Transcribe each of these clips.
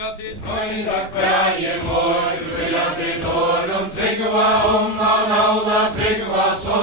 vilja til høyra kvæje mor, vilja til åren tryggva og nála tryggva så,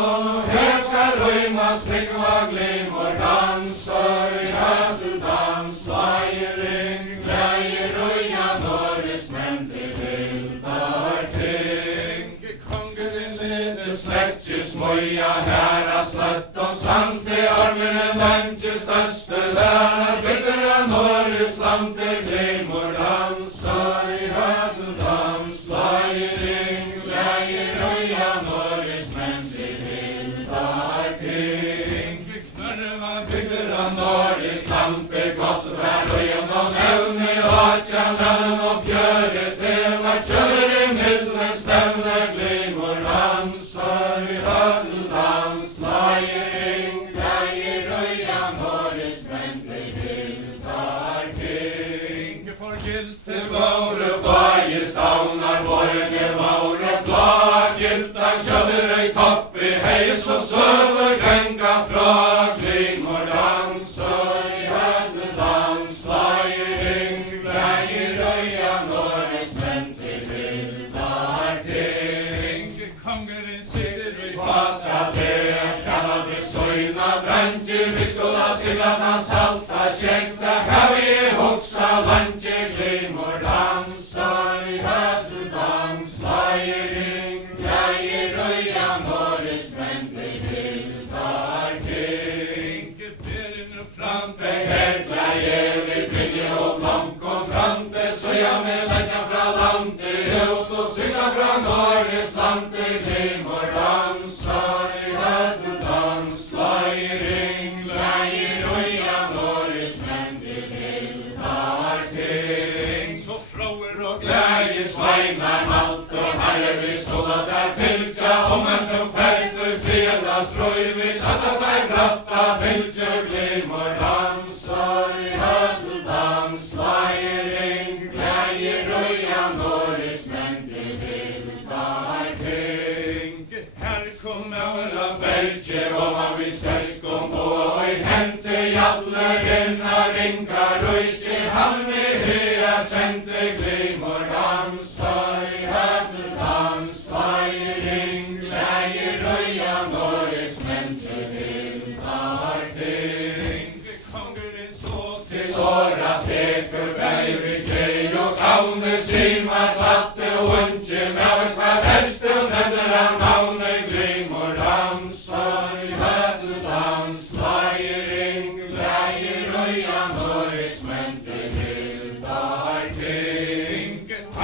her skal røymas tryggva glimor dansar i höteldans, vajering, glädje røya norris men til hildar ting. Kongeren leder slettjes moja herra slett og sante armeren landjes største lærer, bygdere norris lande glimor dansar i höteldans, vajering, glädje røya norris men til hildar ting. Knørva bygdere norris lande godt vær røyen og nevne og tjannelen og fjøret det var kjøler i middelen stevne glimor dansar i höteldans, vajering, glädje røya norris men til hildar ting. Forgylte våre baie stavnar, borge våre blad, gyltan kjøler i topp i heis og søver grenga fra glimor dansar i höteldans, vajering, glädje røya norris men til hildar ting. Kongeren sitter i fasa det, kallar det søyna drantjer, vi skulle sigla han salta kjekta, her vi hoksa landje glimor dansar i höteldans, vajering, glädje røya norris men til hildar ting. Berene frampe her glädjer vi bringe og blank og frante, så jeg med leggja fra landet ut og synga fra Norges lande glimor dansar i höteldans, vajering, glädje røya norris men til hildar ting. Så fråer og glädje sveinar alt og herre vi skola der fylkja om en tum fest og fredags trøy vi tatta seg bratta byltje glimor dansar i höteldans, vajering, glädje røya norris men til hildar ting. Her kom øra bergje og man vi sterk om på og i hente jaller renna ringa røytje han vi høyar sente glimor dansar i höteldans, vajering, glädje røya norris men til hildar ting. Kongeren så til åra teker beir i glei og gaune simar satte og unge med hva heste nevner han navne glimor dansar i höteldans, vajering, glädje røya norris men til hildar ting.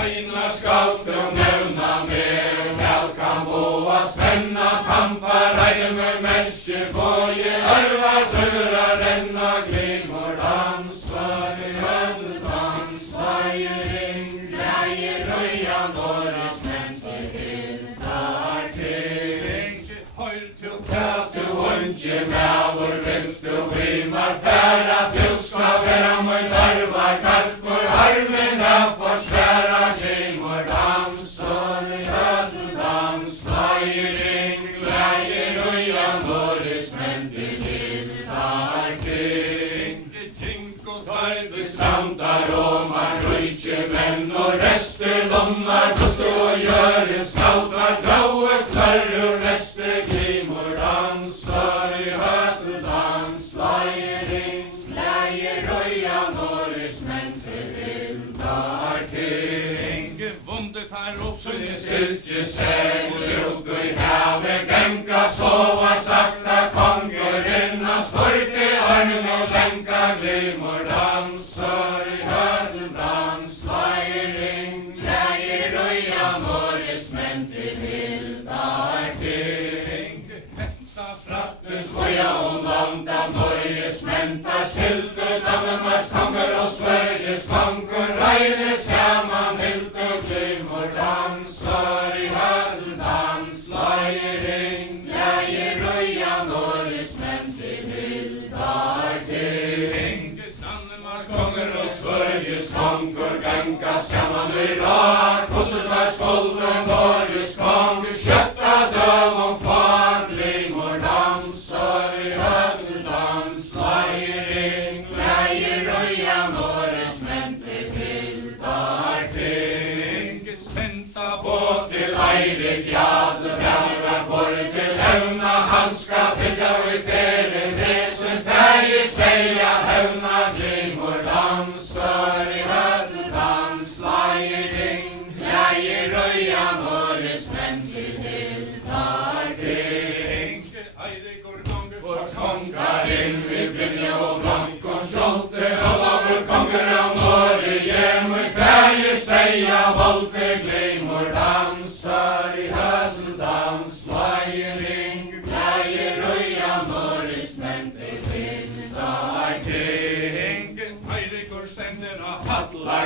Einar skalte og nevna med velkan boa spenna kampar, regne med menneske boje arvar døra renna glimor dansar i höteldans, vajering, glädje røya norris men til hildar ting. Høyr til tætu unge mævor vilt og vimar færa til skal vera møy darvar garpur armen av forsværa glimor dansar i höteldans, vajering, glädje røya norris men til hildar ting. Gink og tvardi strandar og man røykje menn og reste lomnar bustu og gjørin skaldvar graue klarur neste glimor dansar i höteldans, vajering, glädje røya norris men til hildar ting. Vundet her oppsunne siltje segl ut i havet genka sova sakta kongeren av storke armen og lenka glimor dansar i höteldans, vajering, glädje røya norris men til hildar ting. Hetta frattes voja og landa Norges mentar skilte Danmarks konger og Sveriges konger reine saman hilde glimor dansar i höteldans, vajering, glädje røya norris men til hildar ting. Danmarks konger og Sveriges konger genka saman i rad, kosset var skolden Norges konger kjøtta døv om far glimor dansar i höteldans, vajering, glädje røya norris men til hildar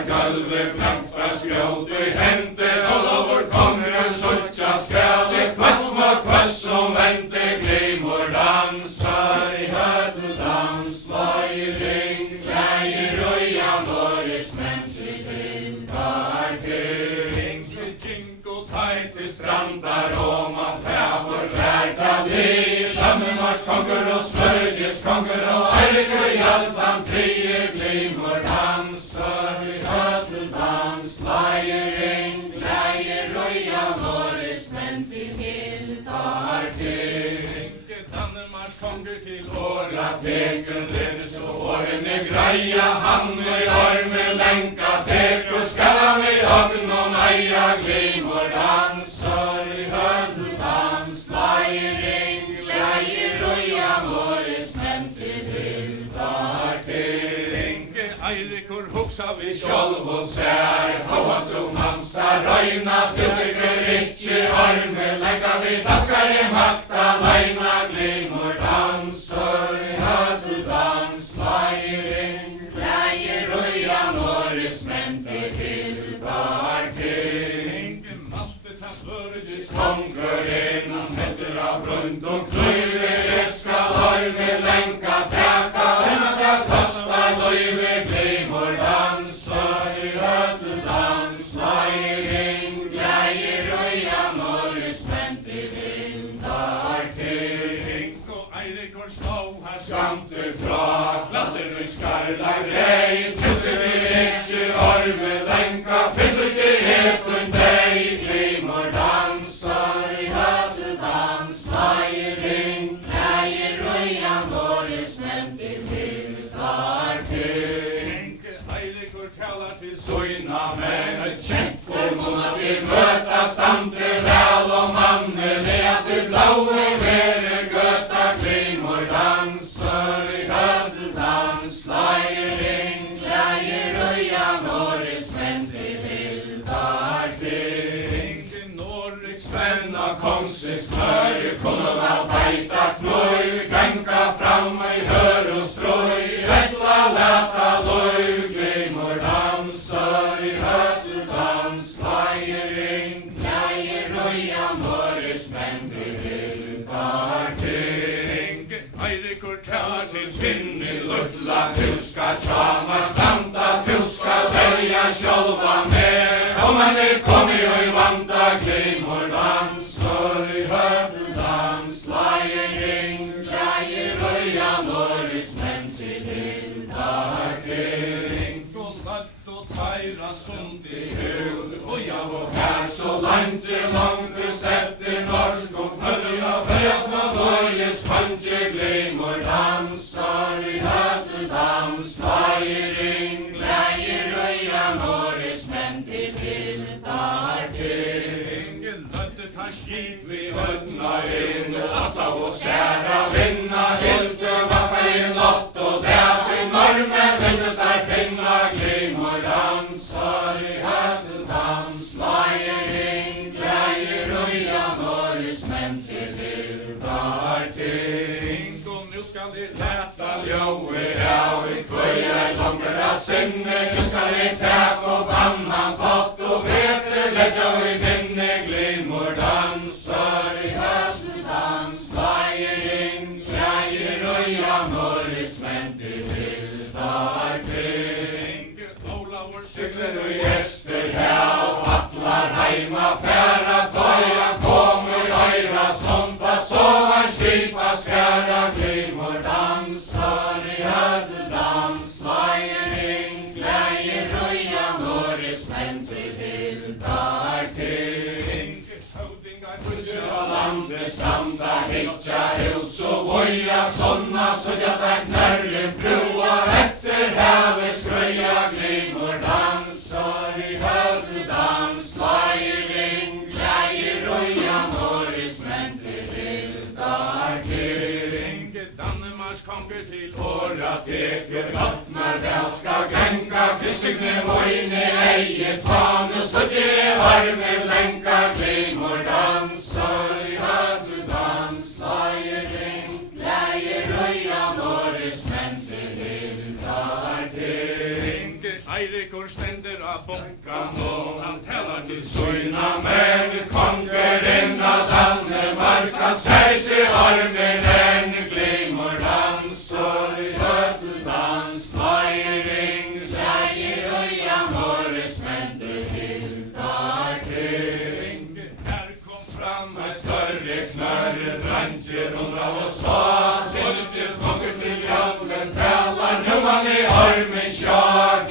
gulvet blankt fra spjåt i hente, Ólafur kongen suttja skal i kvøss mot kvøss som vente glimor dansar i høteldans, løyring, gleier røya Norris mennesker tiltar til. Jinko tar til strandar og man fævor værta li, Danmarks konger og Sveriges konger og Eiríkur Hjaltan trie glimor dansar i høteldans, løyring, gleier røya Norris mennesker tiltar til. Danmarks konger til åra teker, leder så årene greia, han i arme lenka teker, skal han i ogn og neia glimor dansar i høteldans, løyring, gleier røya Norris mennesker tiltar til. Eiríkur hugsa vi sjálv og sær, hovast mansta røyna, tilbyggjer ikkje arme lenka vi daskar i makta, leina glimor dansar i høteldans, løyring, gleier røya Norris mennesker tiltar til. Sveriges konger han helter av brunt og kløyve, jeg skal arme lenka teka, det kostar løyve glimor dansar i høteldans, løyring, gleier røya Norris mennesker tiltar til. Eiríkur slå her skamt ifra, glatter i skarlag rei, tusen vi ikkje arme lenka, finns ikkje hetun deg, glimor dansar i høteldans, løyring, gleier røya Norris mennesker tiltar til. Eiríkur talar til søyna, men et kjemper munna til møta, stamte vel og mannelig at du blaue vere gøta, glimor dansar i høteldans, løyring, gleier røya Norris mennesker tiltar til. Norriks spenna kongsis kløy, kunne vel beita knøy, genka fram i hør og strøy, etla leta løy, glimor dansar i høteldans, løyring, gleier røya Norris mennesker tiltar til. Eiríkur tar til finni luttla, du skal tjama standa, du skal verja sjálva med, om han kommet i vanda, glimor dansar i høteldans, løyring, gleier røya Norris mennesker tiltar til. Og teira sund i høg, og her så langt etter norsk og knøtter av høyas med Norges fange, glimor dansar i høteldans, løyring, gleier røya Norris mennesker tiltar til. Løttet han skip vi høtna inn, atla og skjæra vinna, hilde vappa i natt, og det vi normen vinnet der finna, glimor dansar i høteldans, løyring, gleier røya Norris mennesker tiltar til. Og nu skal de leta ljói av i kvøya langer av sinne, nu skal de teka og banna pott og veter, letja i minne, glimor dansar i høteldans, løyring, gleier røya Norris mennesker tiltar til. Ólafur sykler og gjester her, atlar heima færa, tøya kom i øyra sompa, så han skipa skæra, glimor dansar i høteldans, løyring, gleier røya Norris mennesker tiltar til. Høvdingar av landet standa, hitja hus og voja, sånna sødjata knærren brua, etter havet skrøya, glimor dansar i høteldans, løyring, gleier røya Norris mennesker tiltar til. Danmarks konger til åra teker, vatnar vel skal genka, kryssigne moine eie tvane, så tje arme lenka, glimor dansar i høteldans, løyring, gleier røya Norris mennesker tiltar til. Eiríkur stender av bunkan och han talar till Søyna men konkurren av Danmarka Seg til armen en glimmer dansor Høteldans, feiring, leier øya Norges mender hildar til Her kom fram en Større knarre bransjer undra oss hva Styrkes konger til jorden talar Nu man I armen sjå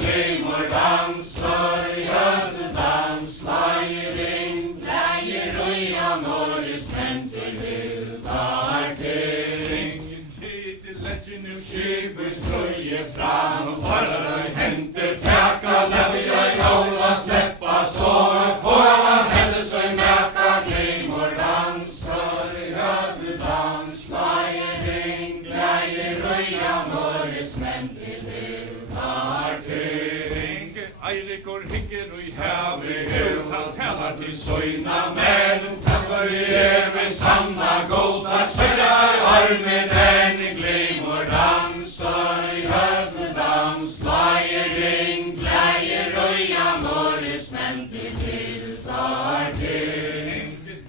glimmer dansor Høteldans, feiring, leier øya Norges mender hildar til legend nu Skipet strøye fram og farlar henter teka Lette jeg nåla sleppa så får han henne seg mæka Glimmer dansar, hødedans, feiring Gleier røya Norges menn til hildar til Eirik og hikker og i havet han talar til Søyna men Kasper I evig sanna goda Søyna I armen en glimmer dansar Hødedans, feiring Gleier røya Norges menn til hildar til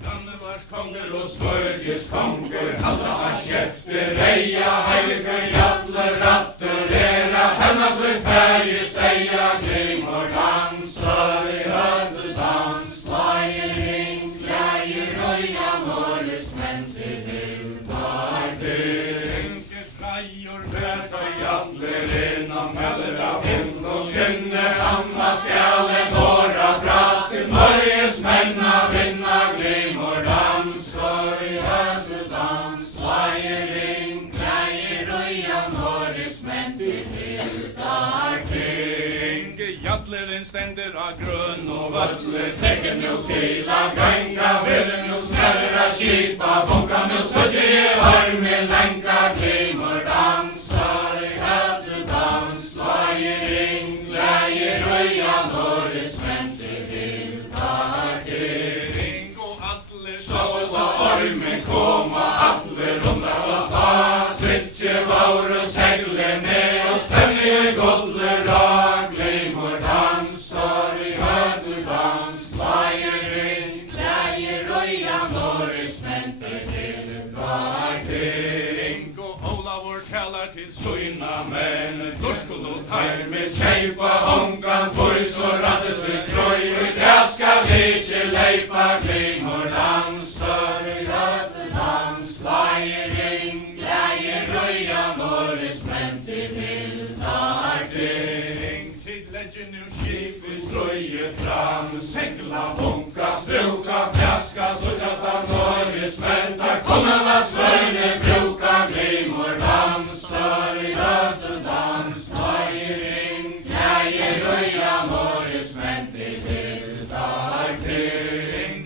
Dannevars konger og Smørges konger, halda kjefter, reia, heiger, jadler, ratter, era, henna seg feir, steia, glimmer, dansar, hødedans, feiring, gleier, røya, Norges menn til hildar til. Draior Berta, jadler, innan, heller av hind og skjønne, Anna, skjæle, nåra, bras til Norges menna, vinna, glimmer, dansar, hødedans, feiring, gleier, røya, Norges menn til hildar til. Jadleren stender av grønn og Vølle tekker nu til a ganga, ville nu snærra skipa, bunka nu sødje I armen, lenka, glimmer, dansar, hødedans, feiring, gleier, røya, Norges menn til hildar til. Sova ormen koma, alle runda og sta, Svittje vaure segle med og stemme I godle rag, glimmer, dansar, hødedans, feiring, gleier, røya, Norges menn til hildar til. Olavur talar til Søyna men torskul og tarmen kjeipa ongan Tois og rattes vi strøy Det skal ikke leipa glimmer dansar Hødedans, feiring Gleier røya Norges menn til hildar til Til legend nu skipet Strøye fram, segla, bunka, struka, pjaska Suttasta Norges menn Der kommer hva svørne bruka Glimmer dansar hødedans, feiring Gleier røya Norges menn til hildar til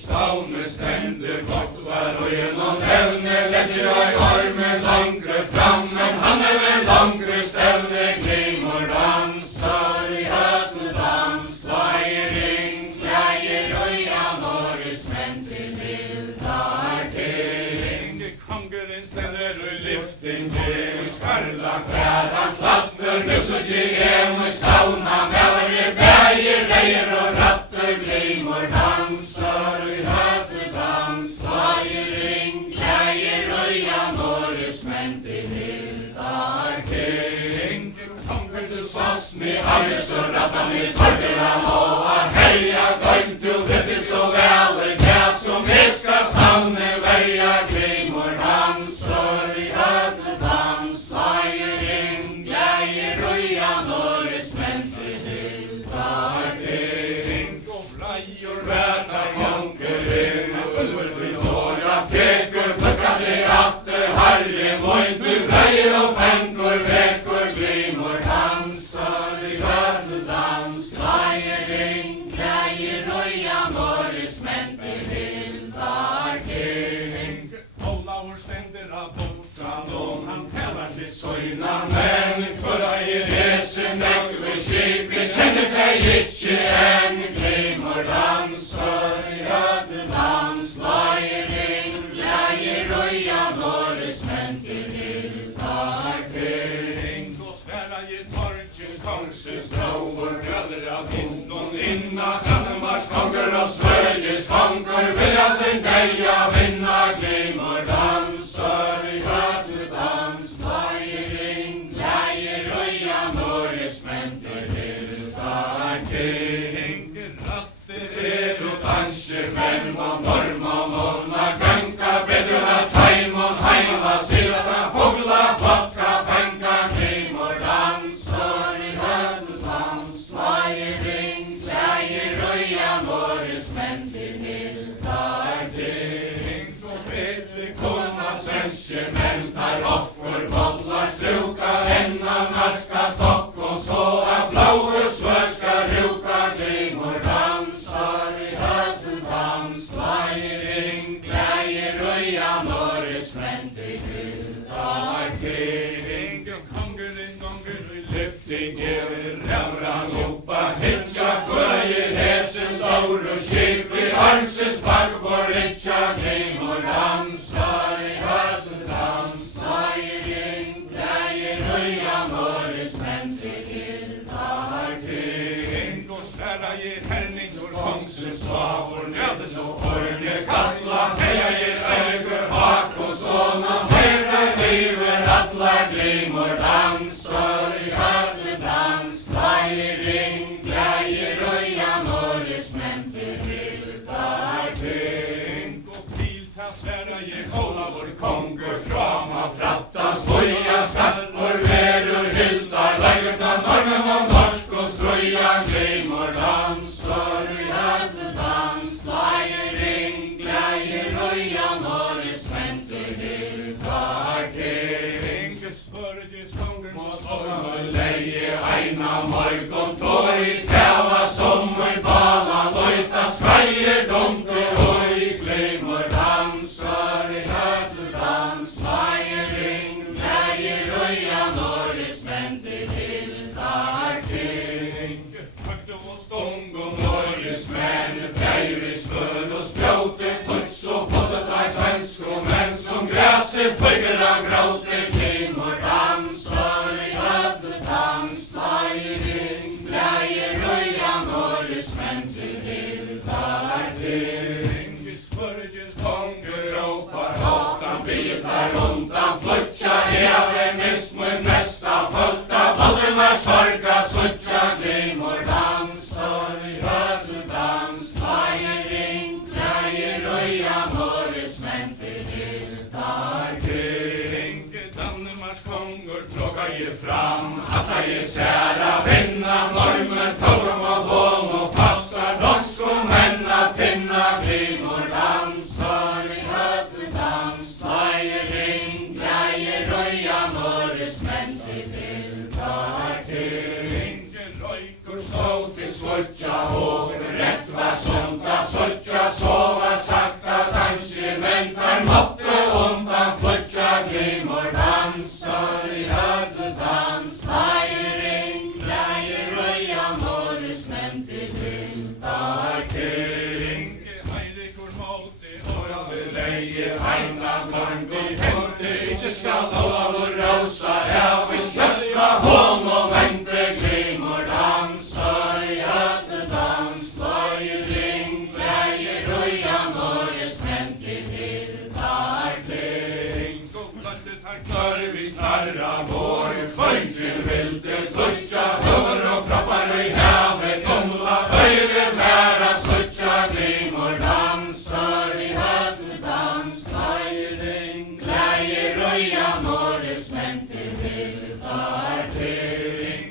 Stavne stender godt var øyen og nevne Legger jeg armen langre fram Men han vel langre stevne Glimmer dansar hødedans, feiring Gleier røya Norges menn til hildar til Kongeren stender og Lyfting til skarla Kværan kladder Nu så gjem og stavna Melder bæger, reier og ratter Glimmer dansar hødedans, feiring Gleier røya Norges menn til hildar til Konger du sås med alles og rattan I torgera Låa herja gøym du lyfter så vel Kæ som iskast navne verja Glimmer dansar hødedans, feiring Gleier røya Norges menn til hildar til Ræta konkeren Ulver du nåra tekur Plukka seg atter Harre moin Du greier og penkur Vekur glimmer dansar hødedans, feiring Gleier røya Norges menn til hildar til Olavur stender av bunkan og han talar til Søyna men Kvara I resen Nekve skipis Kjenner deg ikke en Glimmer dansar hødedans, feiring Gleier røya Norges menn til hildar til Og sværa I torgjen Kongses tro allra vindon inna Danmarks Kongur og Sveriges kongur vilja þinn deyja vinna glimur dansar í höfðu dans lægir ring, lægir rauja Norris mentur hildar ting eru dansir menn og normann og ganga betur að tæmon hæfa síðan fugla flotka fenga glimur dansar í höfðu dans lægir ring, lægir rauja Norris mentur hildar ting kunna svenskir menn tar offer bollar struka enna narska stokk og så bláu svörska rúka glimur dansar í höfðu dans lægir ring, lægir rauja Norris mentur hildar ting Kongur í lyftingi Rævran lúpa hitja kvögir hessin stóru skipi armsins bakvor hitja glimur dansar í höfðu dans lægir ring, lægir rauja Norris mentur hildar ting og sværa ég herningur kongsins slavur nefnir svo orni kalla heyja augur Hakonsson og meira yfir allar glimur dansar í höfðu dans lægir ring, lægir rauja Norris mentur hildar ting og píl það sværa ég Ólafur kongur fram að fratta svoja skallur verur hildar lægurna nornum og norsk og strøya glimur dansar í höfðu dans lægir ring, lægir rauja Norris mentur hildar ting Sveriges kongur mot og leigi eina morgun tói tæva som í bala loita skrægir dungu og í glimur dansar í höfðu dans lægir ring, lægir rauja Norris mentur hildar ting Högdu og Stungum Norris menn breivi spöl og spjóti tuts og fótadar svensku menn som græsi flygur av gráti glimur dansar í höfðu dans lægir ring, lægir rauja Norris mentur hildar ting Sveriges kongur rópar hóttan bitar undan flutja hefur mismun mesta fölta Valdimar sorga suttja glimur dansar í höfðu dans lægir ring, lægir rauja Norris mentur hildar ting Danmarks kongur tråka ég fram alla ég særa vinna normen tókum og hón og fastar norsku menn að tinna glimur dansar í höfðu dans lægir ring, lægir rauja Norris mentur hildar ting Raukur stóti svutja og rétt var sunda suttja sova sakta dansi menn þær máttu undan flutja glimur dansar í höfðu dans lægir ring, lægir rauja Norris mentur hildar ting Eiríkur móti og við leigi eina morgu hendi ikke skal Ólafur rósa ef við skjöfra hon og vendi glimur dansar í höfðu dans lægir ring, lægir rauja Norris mentur hildar ting og blöndu þær Knörvi knarra voru kvöngin vildi flutja höfur og kroppar í hafi tumla auði vera suttja glimur dansar í höfðu dans lægir ring, lægir rauja Norris mentur hildar ting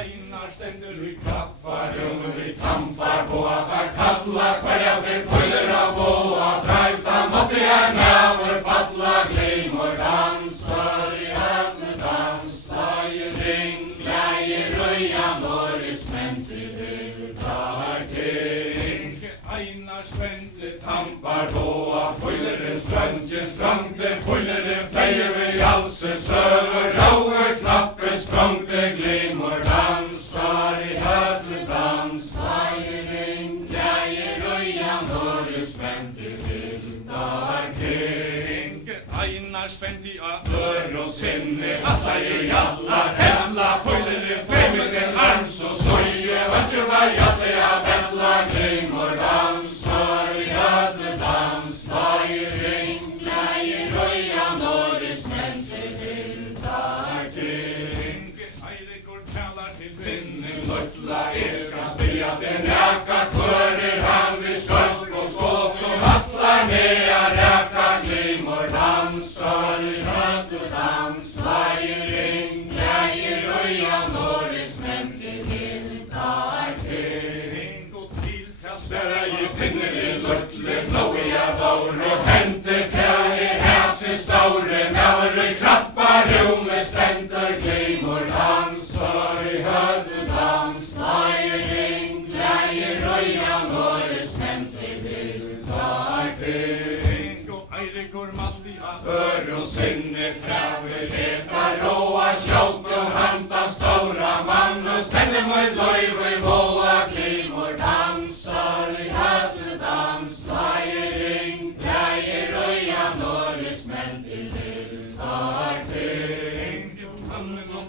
Einar stendur í Kapparum við tampar bóðar kalla hverja fyrir pulur á bóða dræfta mátti nefur falla glimur dansar í höfðu dans lægir ring, lægir rauja Norris mentur hildar ting Einar spendi tampar bóða pulurinn ströndin sprangdi pulurinn flegi við allsins sögur ráur knappin sprangdi glimur dansar í höfðu dans lægir ring, lægir rauja Norris mentur hildar ting Einar spendi að Ör og sinni alla ég alla hella pulurinn fremur arms og sögju Kanskje var hjertelig bettla glimor dansar I hödledans, flagering, glädje, röja, norris, men till vildar till. Eirikor talar till Finnin luttla ska spyrja till räka kvörer, han vid skörst och skåp och hattlar nea räka glimor dansar I hödledans, flagering, glädje, röja, norris, men till vildar till. Spärra I finner I luttle, blåiga vår och händer kär häse store, näver krappar rumme ständer glimor dansar I hödledans, flagering, glädje, röja, norris, men till vildar till. Eirikor malliga Öron sinne kräver leta råa tjock och hanta stora man och ställer mot löjv I våa glimor dansar I hödledans, flagering, glädje, röja, norris, men till vildar till.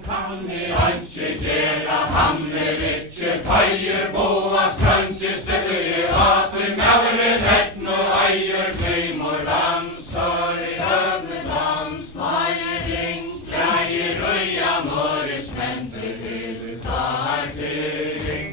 Kan I anke gera, han ikke feir boa strandje stille I ater nævren etn og eier glimor dansar I hödledans, flagering, glädje, röja, norris, men till vildar till.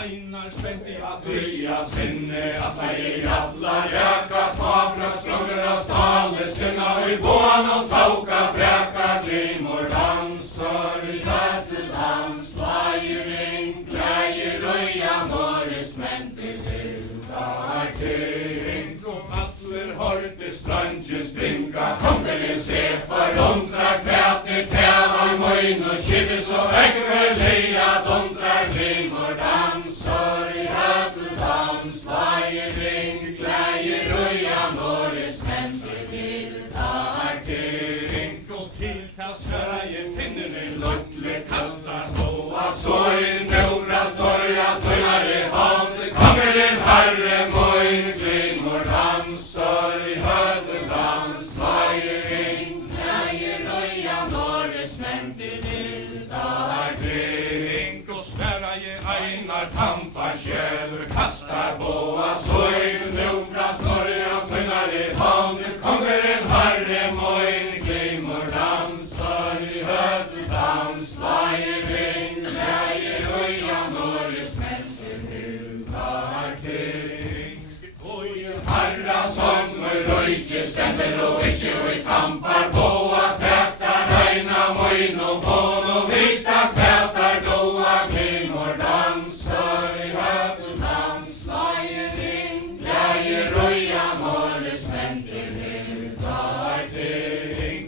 Einar spendi at Trya sinne at ei alla räka tavra strömmer av stale skinna I bån och tauka bräka glimor dansar I hödledans, flagering, glädje, röja, norris, men till vildar till. Atler Hörde strandje springa, kommer I se förundrar kväte tävar mojn och kibis och ägre leia dundrar glimor dansar I hödledans, flagering, glädje, röja, norris, men till vildar till. till Sverige finner ni Luttle kastar boa så I några storja tunnar I havet kommer en herre mojn glimor dansar I hödledans, flagering, glädje, röja, norris, men till vildar till. och Sverige Einar tampar kjälur kastar boa så I några storja tunnar I havet kommer en herre mojn glimor dansar I hödledans, flagering, glädje, röja, norris, men till vildar till. Herra sånger röjtje ständer och ikke I tampar boa tätar reina mojn och bån och vita tätar doa glimor dansar I hödledans, flagering, glädje, röja, norris, men till vildar till.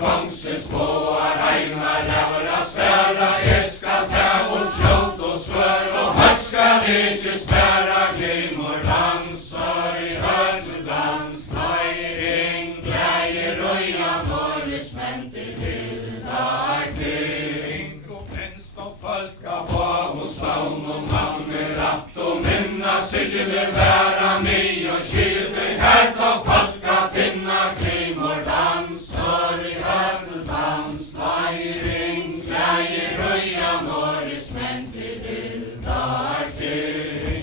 Kongsens boa reinar rävra svära ska tävon kjöld och svör och högt ska ikke spärra glimor dansar I hödledans, flagering, glädje, röja, norris, men till vildar till. Vänst och folka På hos faun och mammer att och minna sigile vära mi och kylde härt och folka tinna glimor dansar I hödledans, flagering, glädje, röja, norris, men till vildar till.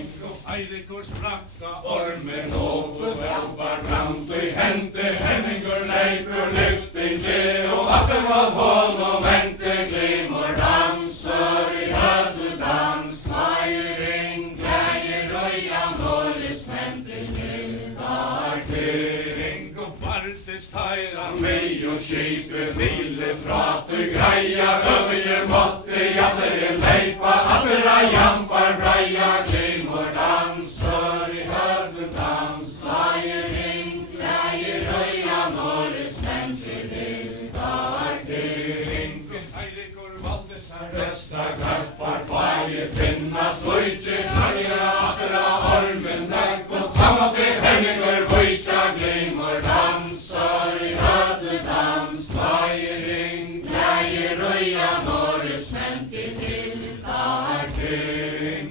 Eirikor sprakka Ormen åt och välvar brant och I hände Henningur leipur lyftinge och vatten vad hål och vänte glimor dansar I hödledans, flagering, glädje, röja, norris, men till vildar till. Vartes tajra Mig och kipet ville frate greia över måtte jatter en leipa attera jampar breia glimor dansar I hödledans, flagering, glädje, röja, norris, men till vildar till. Eirikor Valdesar Resta klappar flagge finnas lojtje snarja attera ormen näck och tamma till Henningur vojtja glimor dansar I hödledans, flagering, glädje, röja, norris, men till vildar till.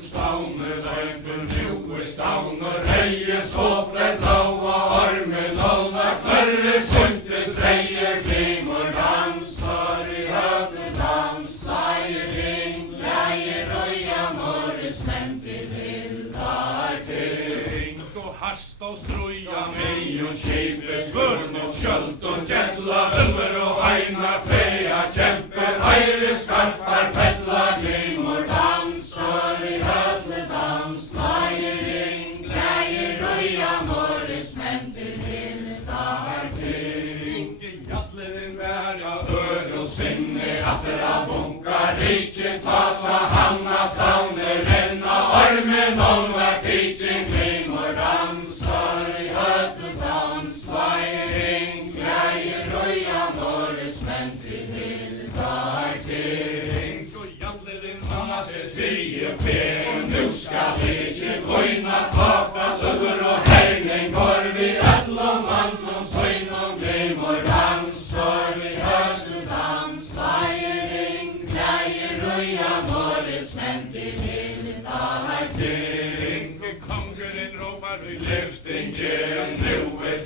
Stauner döpen nu stauner rejer så fred blåa armen olma knörre syntes rejer glimor dansar I hödledans, flagering, fast og struja meion Skipet svurn og skjöldun gella, ulver og vænar feia kjempe, æri skarpar fella, glimur dansar i hölludans, slægir ring, glægir rauja norris, menn til hildar kring. Jallin vera Ör og sinni attra bunga, ríkin tasa hanna stánir, renna ormin olvar tíkin, glimur dansar i hölludans, slægir ring, glægir rauja norris, menn til hildar kring. Jallin Mamma sé tríu fer, og nú skal ekki voina koffa, ulver og herning, vi öllum vandum sveinum, glimur dansar i hölludans, slægir ring, glægir rauja norris, menn til hildar kring. Kongurin ropar í Lyftingin, nú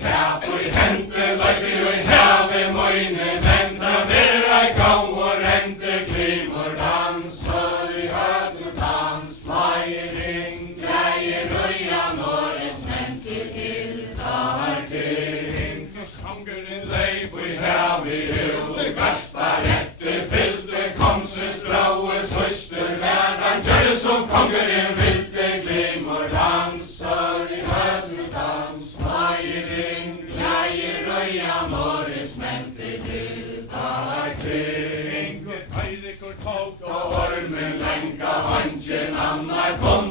tap í hendi, leipi í hafi moini, menn það vera í gang og rendi, glimur dansar í hölludans, slægir ring, glægir rauja norris, menn til hildar kring. Kongurin Leip í hafi húð, gaspar eftir fylgdi, komsins bráir söstur verðan, gjörðu som kongurinn vildi, glimur dansar í hölludans, slægir ring, glægir rauja norris, menn til hildar kring. Eiríkur tók Og ormin lenga, ongin annar kom